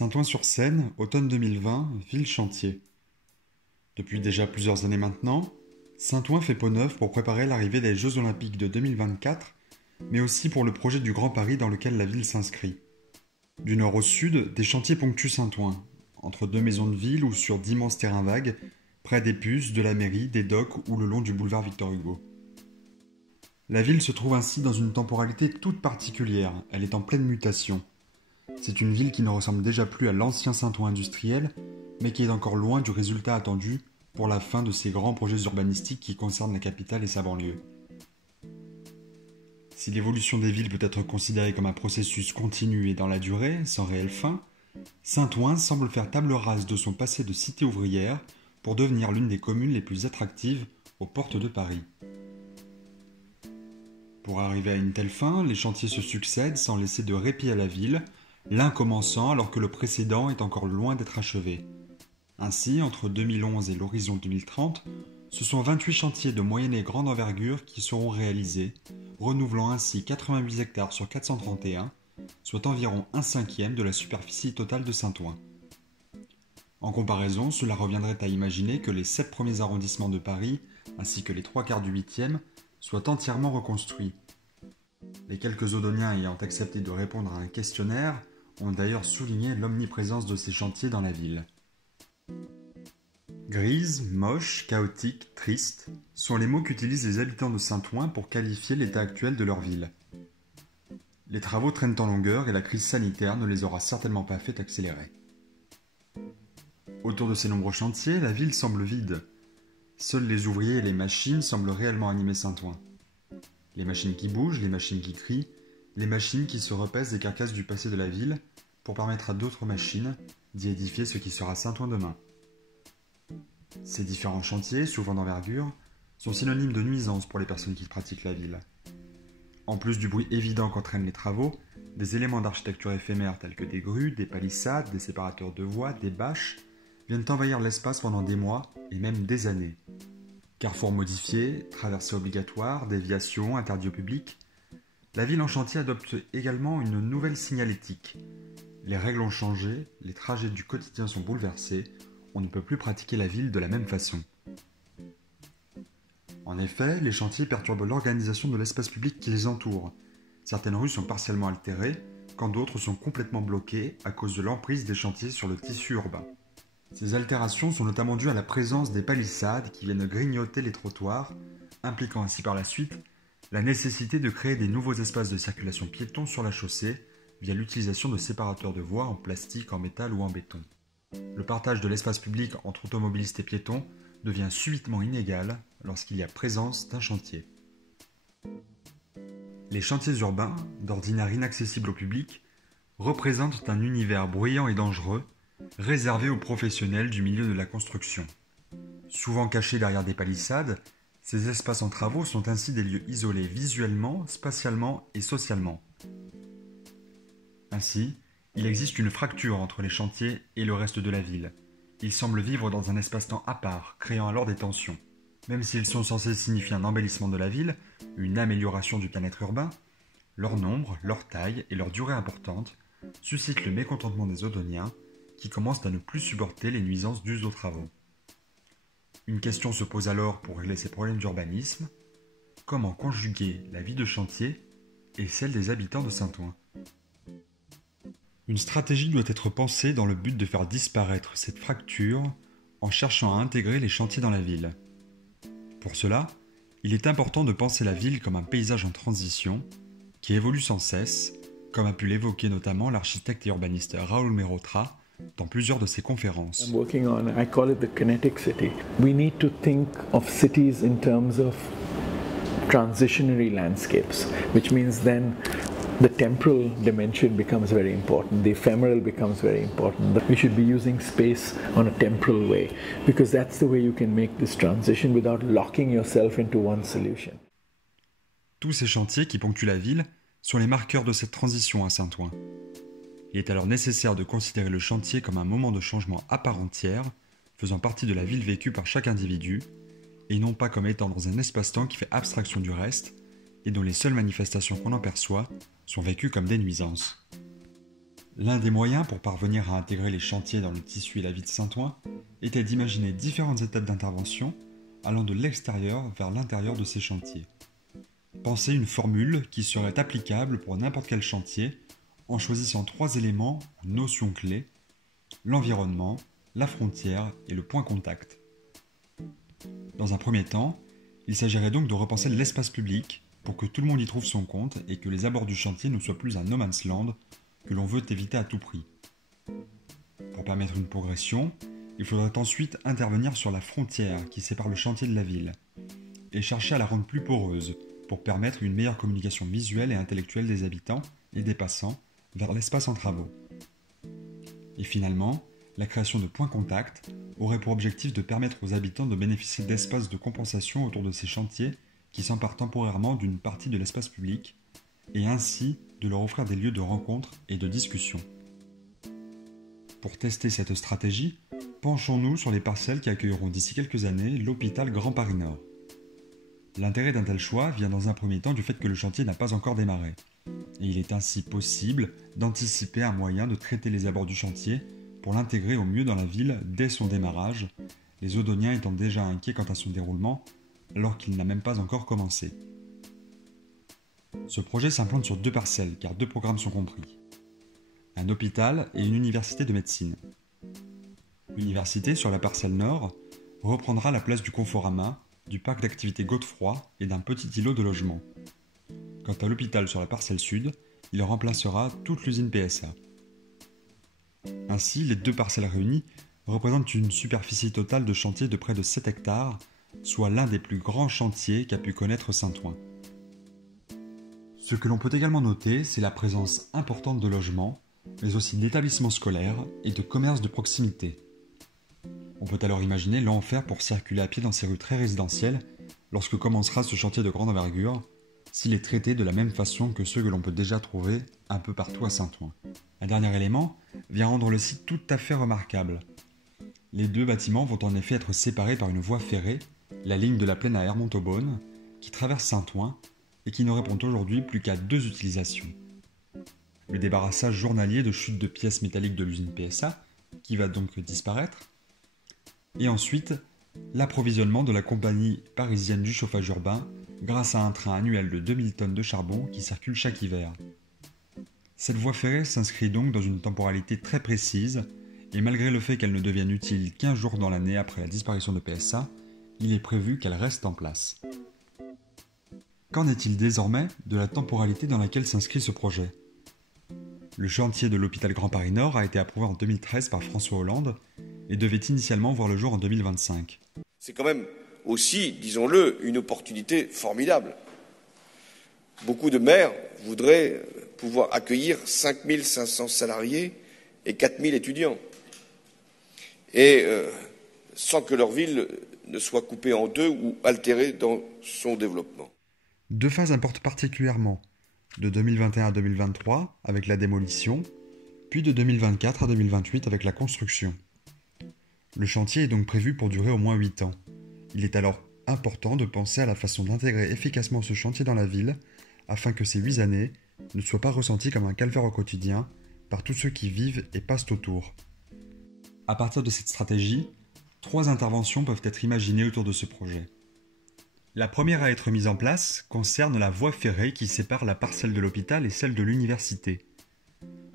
Saint-Ouen-sur-Seine, automne 2020, ville chantier. Depuis déjà plusieurs années maintenant, Saint-Ouen fait peau neuve pour préparer l'arrivée des Jeux Olympiques de 2024, mais aussi pour le projet du Grand Paris dans lequel la ville s'inscrit. Du nord au sud, des chantiers ponctuent Saint-Ouen, entre deux maisons de ville ou sur d'immenses terrains vagues, près des puces, de la mairie, des docks ou le long du boulevard Victor Hugo. La ville se trouve ainsi dans une temporalité toute particulière, elle est en pleine mutation. C'est une ville qui ne ressemble déjà plus à l'ancien Saint-Ouen industriel, mais qui est encore loin du résultat attendu pour la fin de ces grands projets urbanistiques qui concernent la capitale et sa banlieue. Si l'évolution des villes peut être considérée comme un processus continu et dans la durée, sans réelle fin, Saint-Ouen semble faire table rase de son passé de cité ouvrière pour devenir l'une des communes les plus attractives aux portes de Paris. Pour arriver à une telle fin, les chantiers se succèdent sans laisser de répit à la ville, l'un commençant alors que le précédent est encore loin d'être achevé. Ainsi, entre 2011 et l'horizon 2030, ce sont 28 chantiers de moyenne et grande envergure qui seront réalisés, renouvelant ainsi 88 hectares sur 431, soit environ un cinquième de la superficie totale de Saint-Ouen. En comparaison, cela reviendrait à imaginer que les 7 premiers arrondissements de Paris, ainsi que les 3/4 du 8e, soient entièrement reconstruits. Les quelques Odoniens ayant accepté de répondre à un questionnaire ont d'ailleurs souligné l'omniprésence de ces chantiers dans la ville. Grise, moche, chaotique, triste sont les mots qu'utilisent les habitants de Saint-Ouen pour qualifier l'état actuel de leur ville. Les travaux traînent en longueur et la crise sanitaire ne les aura certainement pas fait accélérer. Autour de ces nombreux chantiers, la ville semble vide. Seuls les ouvriers et les machines semblent réellement animer Saint-Ouen. Les machines qui bougent, les machines qui crient, les machines qui se repaissent des carcasses du passé de la ville pour permettre à d'autres machines d'y édifier ce qui sera Saint-Ouen demain. Ces différents chantiers, souvent d'envergure, sont synonymes de nuisance pour les personnes qui pratiquent la ville. En plus du bruit évident qu'entraînent les travaux, des éléments d'architecture éphémères tels que des grues, des palissades, des séparateurs de voies, des bâches, viennent envahir l'espace pendant des mois et même des années. Carrefours modifiés, traversées obligatoires, déviations, interdits au public, la ville en chantier adopte également une nouvelle signalétique. Les règles ont changé, les trajets du quotidien sont bouleversés, on ne peut plus pratiquer la ville de la même façon. En effet, les chantiers perturbent l'organisation de l'espace public qui les entoure. Certaines rues sont partiellement altérées, quand d'autres sont complètement bloquées à cause de l'emprise des chantiers sur le tissu urbain. Ces altérations sont notamment dues à la présence des palissades qui viennent grignoter les trottoirs, impliquant ainsi par la suite la nécessité de créer des nouveaux espaces de circulation piétons sur la chaussée via l'utilisation de séparateurs de voies en plastique, en métal ou en béton. Le partage de l'espace public entre automobilistes et piétons devient subitement inégal lorsqu'il y a présence d'un chantier. Les chantiers urbains, d'ordinaire inaccessibles au public, représentent un univers bruyant et dangereux, réservé aux professionnels du milieu de la construction. Souvent cachés derrière des palissades, ces espaces en travaux sont ainsi des lieux isolés visuellement, spatialement et socialement. Ainsi, il existe une fracture entre les chantiers et le reste de la ville. Ils semblent vivre dans un espace-temps à part, créant alors des tensions. Même s'ils sont censés signifier un embellissement de la ville, une amélioration du bien-être urbain, leur nombre, leur taille et leur durée importante suscitent le mécontentement des Odoniens qui commencent à ne plus supporter les nuisances dues aux travaux. Une question se pose alors pour régler ces problèmes d'urbanisme: comment conjuguer la vie de chantier et celle des habitants de Saint-Ouen ? Une stratégie doit être pensée dans le but de faire disparaître cette fracture en cherchant à intégrer les chantiers dans la ville. Pour cela, il est important de penser la ville comme un paysage en transition qui évolue sans cesse, comme a pu l'évoquer notamment l'architecte et urbaniste Raoul Mérotra dans plusieurs de ses conférences. I'm working on, I call it the kinetic city. We need to think of cities in terms of transitionary landscapes, which means then the temporal dimension becomes very important, the ephemeral becomes very important. We should be using space on a temporal way, because that's the way you can make this transition without locking yourself into one solution. Tous ces chantiers qui ponctuent la ville sont les marqueurs de cette transition à Saint-Ouen. Il est alors nécessaire de considérer le chantier comme un moment de changement à part entière, faisant partie de la ville vécue par chaque individu, et non pas comme étant dans un espace-temps qui fait abstraction du reste, et dont les seules manifestations qu'on en perçoit sont vécues comme des nuisances. L'un des moyens pour parvenir à intégrer les chantiers dans le tissu et la vie de Saint-Ouen était d'imaginer différentes étapes d'intervention allant de l'extérieur vers l'intérieur de ces chantiers. Pensez une formule qui serait applicable pour n'importe quel chantier en choisissant 3 éléments ou notions clés: l'environnement, la frontière et le point contact. Dans un premier temps, il s'agirait donc de repenser l'espace public pour que tout le monde y trouve son compte et que les abords du chantier ne soient plus un no man's land que l'on veut éviter à tout prix. Pour permettre une progression, il faudrait ensuite intervenir sur la frontière qui sépare le chantier de la ville et chercher à la rendre plus poreuse pour permettre une meilleure communication visuelle et intellectuelle des habitants et des passants vers l'espace en travaux. Et finalement, la création de points contacts aurait pour objectif de permettre aux habitants de bénéficier d'espaces de compensation autour de ces chantiers qui s'emparent temporairement d'une partie de l'espace public et ainsi de leur offrir des lieux de rencontre et de discussion. Pour tester cette stratégie, penchons-nous sur les parcelles qui accueilleront d'ici quelques années l'hôpital Grand Paris Nord. L'intérêt d'un tel choix vient dans un premier temps du fait que le chantier n'a pas encore démarré, et il est ainsi possible d'anticiper un moyen de traiter les abords du chantier pour l'intégrer au mieux dans la ville dès son démarrage, les Audoniens étant déjà inquiets quant à son déroulement alors qu'il n'a même pas encore commencé. Ce projet s'implante sur 2 parcelles car 2 programmes sont compris: un hôpital et une université de médecine. L'université, sur la parcelle nord, reprendra la place du Conforama, du parc d'activités Godefroy et d'un petit îlot de logement. Quant à l'hôpital sur la parcelle sud, il remplacera toute l'usine PSA. Ainsi, les 2 parcelles réunies représentent une superficie totale de chantier de près de 7 hectares, soit l'un des plus grands chantiers qu'a pu connaître Saint-Ouen. Ce que l'on peut également noter, c'est la présence importante de logements, mais aussi d'établissements scolaires et de commerces de proximité. On peut alors imaginer l'enfer pour circuler à pied dans ces rues très résidentielles lorsque commencera ce chantier de grande envergure, s'il est traité de la même façon que ceux que l'on peut déjà trouver un peu partout à Saint-Ouen. Un dernier élément vient rendre le site tout à fait remarquable. Les 2 bâtiments vont en effet être séparés par une voie ferrée, la ligne de la Plaine à Hermont-Aubonne, qui traverse Saint-Ouen et qui ne répond aujourd'hui plus qu'à 2 utilisations. Le débarrassage journalier de chutes de pièces métalliques de l'usine PSA, qui va donc disparaître, et ensuite l'approvisionnement de la compagnie parisienne du chauffage urbain grâce à un train annuel de 2000 tonnes de charbon qui circule chaque hiver. Cette voie ferrée s'inscrit donc dans une temporalité très précise, et malgré le fait qu'elle ne devienne utile qu'1 jour dans l'année après la disparition de PSA, il est prévu qu'elle reste en place. Qu'en est-il désormais de la temporalité dans laquelle s'inscrit ce projet ? Le chantier de l'hôpital Grand Paris Nord a été approuvé en 2013 par François Hollande et devait initialement voir le jour en 2025. C'est quand même aussi, disons-le, une opportunité formidable. Beaucoup de maires voudraient pouvoir accueillir 5500 salariés et 4000 étudiants, et sans que leur ville ne soit coupée en 2 ou altérée dans son développement. 2 phases importent particulièrement, de 2021 à 2023 avec la démolition, puis de 2024 à 2028 avec la construction. Le chantier est donc prévu pour durer au moins 8 ans. Il est alors important de penser à la façon d'intégrer efficacement ce chantier dans la ville, afin que ces 8 années ne soient pas ressenties comme un calvaire au quotidien par tous ceux qui vivent et passent autour. À partir de cette stratégie, 3 interventions peuvent être imaginées autour de ce projet. La première à être mise en place concerne la voie ferrée qui sépare la parcelle de l'hôpital et celle de l'université.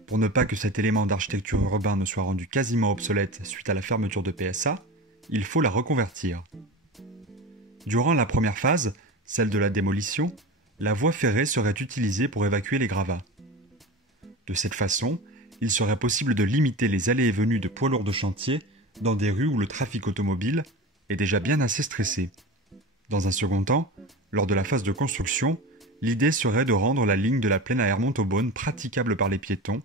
Pour ne pas que cet élément d'architecture urbain ne soit rendu quasiment obsolète suite à la fermeture de PSA, il faut la reconvertir. Durant la première phase, celle de la démolition, la voie ferrée serait utilisée pour évacuer les gravats. De cette façon, il serait possible de limiter les allées et venues de poids lourds de chantier dans des rues où le trafic automobile est déjà bien assez stressé. Dans un second temps, lors de la phase de construction, l'idée serait de rendre la ligne de la Plaine à Hermont-Aubonne praticable par les piétons,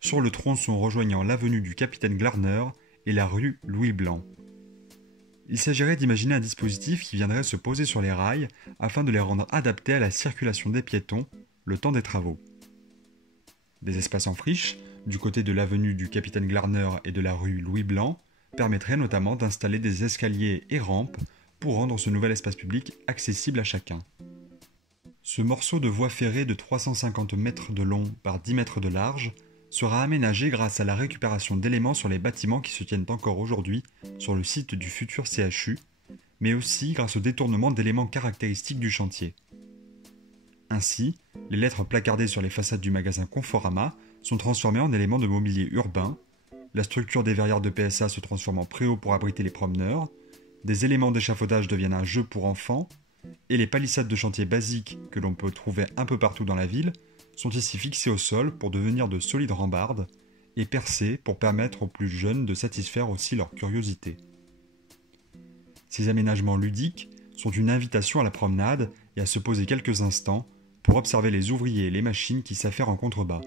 sur le tronçon rejoignant l'avenue du Capitaine Glarner et la rue Louis Blanc. Il s'agirait d'imaginer un dispositif qui viendrait se poser sur les rails afin de les rendre adaptés à la circulation des piétons le temps des travaux. Des espaces en friche, du côté de l'avenue du Capitaine Glarner et de la rue Louis Blanc, permettraient notamment d'installer des escaliers et rampes pour rendre ce nouvel espace public accessible à chacun. Ce morceau de voie ferrée de 350 mètres de long par 10 mètres de large sera aménagé grâce à la récupération d'éléments sur les bâtiments qui se tiennent encore aujourd'hui sur le site du futur CHU, mais aussi grâce au détournement d'éléments caractéristiques du chantier. Ainsi, les lettres placardées sur les façades du magasin Conforama sont transformées en éléments de mobilier urbain, la structure des verrières de PSA se transforme en préau pour abriter les promeneurs, des éléments d'échafaudage deviennent un jeu pour enfants, et les palissades de chantier basiques que l'on peut trouver un peu partout dans la ville sont ici fixées au sol pour devenir de solides rambardes et percées pour permettre aux plus jeunes de satisfaire aussi leur curiosité. Ces aménagements ludiques sont une invitation à la promenade et à se poser quelques instants pour observer les ouvriers et les machines qui s'affairent en contrebas.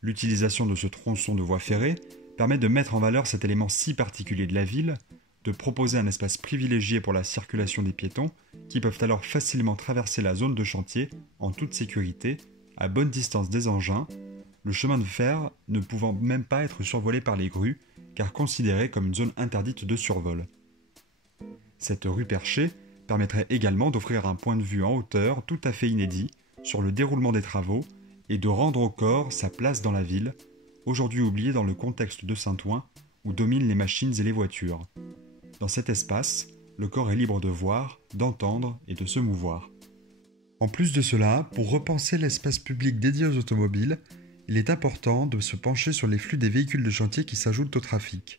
L'utilisation de ce tronçon de voie ferrée permet de mettre en valeur cet élément si particulier de la ville, de proposer un espace privilégié pour la circulation des piétons qui peuvent alors facilement traverser la zone de chantier en toute sécurité, à bonne distance des engins, le chemin de fer ne pouvant même pas être survolé par les grues car considéré comme une zone interdite de survol. Cette rue perchée permettrait également d'offrir un point de vue en hauteur tout à fait inédit sur le déroulement des travaux et de rendre au corps sa place dans la ville, aujourd'hui oubliée dans le contexte de Saint-Ouen où dominent les machines et les voitures. Dans cet espace, le corps est libre de voir, d'entendre et de se mouvoir. En plus de cela, pour repenser l'espace public dédié aux automobiles, il est important de se pencher sur les flux des véhicules de chantier qui s'ajoutent au trafic.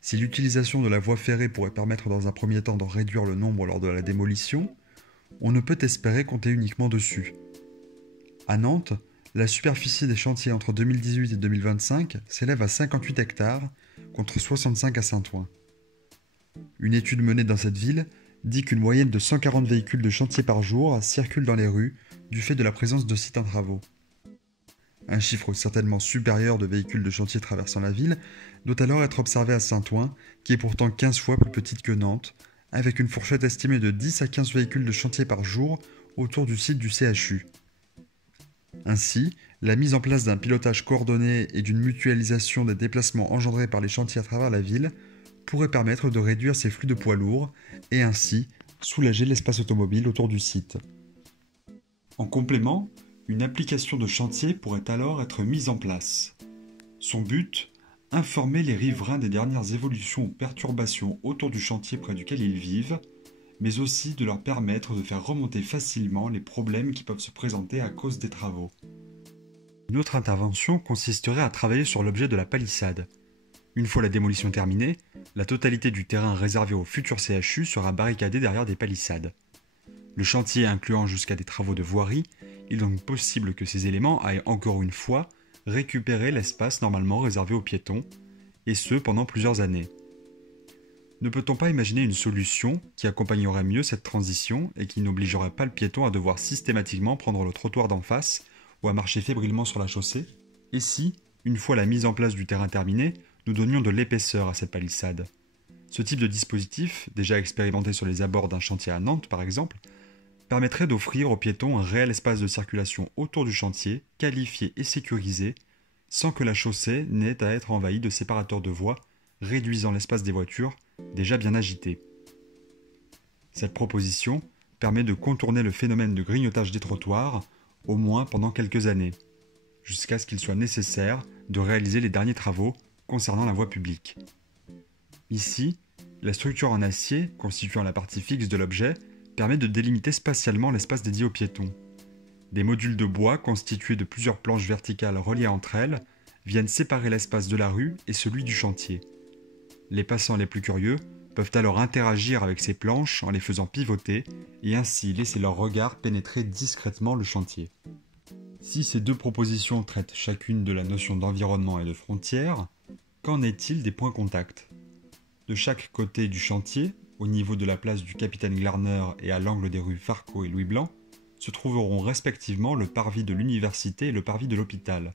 Si l'utilisation de la voie ferrée pourrait permettre dans un premier temps de réduire le nombre lors de la démolition, on ne peut espérer compter uniquement dessus. À Nantes, la superficie des chantiers entre 2018 et 2025 s'élève à 58 hectares contre 65 à Saint-Ouen. Une étude menée dans cette ville dit qu'une moyenne de 140 véhicules de chantier par jour circulent dans les rues du fait de la présence de sites en travaux. Un chiffre certainement supérieur de véhicules de chantier traversant la ville doit alors être observé à Saint-Ouen, qui est pourtant 15 fois plus petite que Nantes, avec une fourchette estimée de 10 à 15 véhicules de chantier par jour autour du site du CHU. Ainsi, la mise en place d'un pilotage coordonné et d'une mutualisation des déplacements engendrés par les chantiers à travers la ville pourrait permettre de réduire ces flux de poids lourds et ainsi soulager l'espace automobile autour du site. En complément, une application de chantier pourrait alors être mise en place. Son but, informer les riverains des dernières évolutions ou perturbations autour du chantier près duquel ils vivent, mais aussi de leur permettre de faire remonter facilement les problèmes qui peuvent se présenter à cause des travaux. Une autre intervention consisterait à travailler sur l'objet de la palissade. Une fois la démolition terminée, la totalité du terrain réservé au futur CHU sera barricadée derrière des palissades. Le chantier incluant jusqu'à des travaux de voirie, il est donc possible que ces éléments aillent encore une fois récupérer l'espace normalement réservé aux piétons, et ce pendant plusieurs années. Ne peut-on pas imaginer une solution qui accompagnerait mieux cette transition et qui n'obligerait pas le piéton à devoir systématiquement prendre le trottoir d'en face ou à marcher fébrilement sur la chaussée? Et si, une fois la mise en place du terrain terminée, nous donnions de l'épaisseur à cette palissade? Ce type de dispositif, déjà expérimenté sur les abords d'un chantier à Nantes par exemple, permettrait d'offrir aux piétons un réel espace de circulation autour du chantier, qualifié et sécurisé, sans que la chaussée n'ait à être envahie de séparateurs de voies, réduisant l'espace des voitures, déjà bien agité. Cette proposition permet de contourner le phénomène de grignotage des trottoirs, au moins pendant quelques années, jusqu'à ce qu'il soit nécessaire de réaliser les derniers travaux concernant la voie publique. Ici, la structure en acier, constituant la partie fixe de l'objet, permet de délimiter spatialement l'espace dédié aux piétons. Des modules de bois constitués de plusieurs planches verticales reliées entre elles viennent séparer l'espace de la rue et celui du chantier. Les passants les plus curieux peuvent alors interagir avec ces planches en les faisant pivoter et ainsi laisser leur regard pénétrer discrètement le chantier. Si ces deux propositions traitent chacune de la notion d'environnement et de frontière, qu'en est-il des points contacts? De chaque côté du chantier, au niveau de la place du Capitaine Glarner et à l'angle des rues Farcot et Louis Blanc, se trouveront respectivement le parvis de l'université et le parvis de l'hôpital.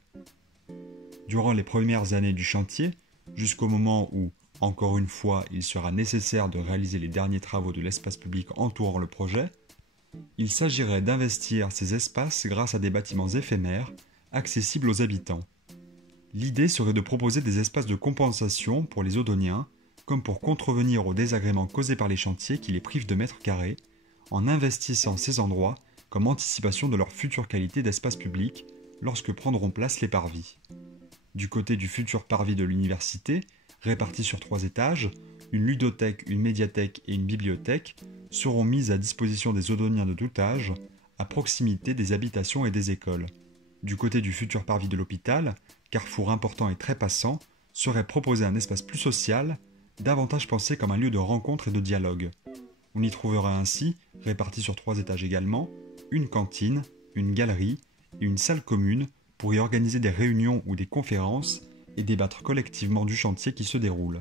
Durant les premières années du chantier, jusqu'au moment où, encore une fois, il sera nécessaire de réaliser les derniers travaux de l'espace public entourant le projet, il s'agirait d'investir ces espaces grâce à des bâtiments éphémères, accessibles aux habitants. L'idée serait de proposer des espaces de compensation pour les Odoniens, comme pour contrevenir aux désagréments causés par les chantiers qui les privent de mètres carrés, en investissant ces endroits comme anticipation de leur future qualité d'espace public, lorsque prendront place les parvis. Du côté du futur parvis de l'université, répartis sur 3 étages, une ludothèque, une médiathèque et une bibliothèque seront mises à disposition des Odoniens de tout âge, à proximité des habitations et des écoles. Du côté du futur parvis de l'hôpital, carrefour important et très passant, serait proposé un espace plus social, davantage pensé comme un lieu de rencontre et de dialogue. On y trouvera ainsi, répartis sur 3 étages également, une cantine, une galerie et une salle commune pour y organiser des réunions ou des conférences et débattre collectivement du chantier qui se déroule.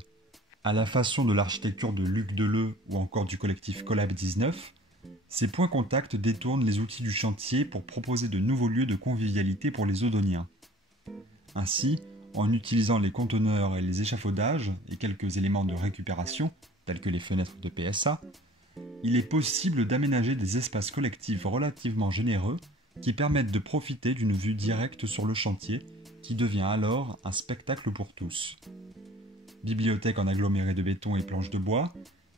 À la façon de l'architecture de Luc Deleu ou encore du collectif Collab 19, ces points contacts détournent les outils du chantier pour proposer de nouveaux lieux de convivialité pour les Odoniens. Ainsi, en utilisant les conteneurs et les échafaudages et quelques éléments de récupération, tels que les fenêtres de PSA, il est possible d'aménager des espaces collectifs relativement généreux qui permettent de profiter d'une vue directe sur le chantier qui devient alors un spectacle pour tous. Bibliothèque en aggloméré de béton et planches de bois,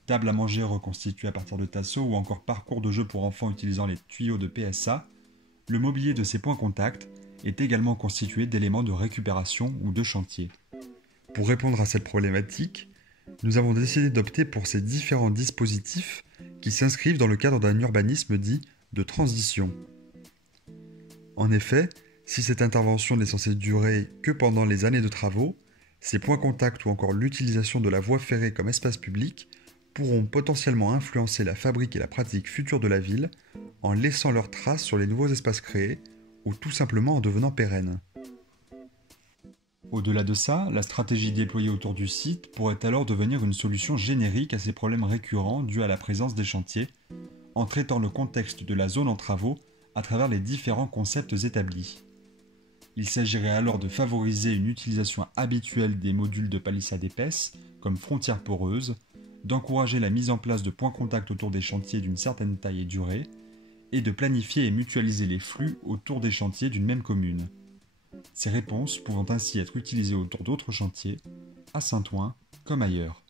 table à manger reconstituée à partir de tasseaux ou encore parcours de jeu pour enfants utilisant les tuyaux de PSA, le mobilier de ces points contacts est également constitué d'éléments de récupération ou de chantier. Pour répondre à cette problématique, nous avons décidé d'opter pour ces différents dispositifs qui s'inscrivent dans le cadre d'un urbanisme dit de transition. En effet, si cette intervention n'est censée durer que pendant les années de travaux, ces points contacts ou encore l'utilisation de la voie ferrée comme espace public pourront potentiellement influencer la fabrique et la pratique future de la ville en laissant leurs traces sur les nouveaux espaces créés ou tout simplement en devenant pérennes. Au-delà de ça, la stratégie déployée autour du site pourrait alors devenir une solution générique à ces problèmes récurrents dus à la présence des chantiers, en traitant le contexte de la zone en travaux à travers les différents concepts établis. Il s'agirait alors de favoriser une utilisation habituelle des modules de palissade épaisse, comme frontières poreuses, d'encourager la mise en place de points contacts autour des chantiers d'une certaine taille et durée, et de planifier et mutualiser les flux autour des chantiers d'une même commune. Ces réponses pouvant ainsi être utilisées autour d'autres chantiers, à Saint-Ouen comme ailleurs.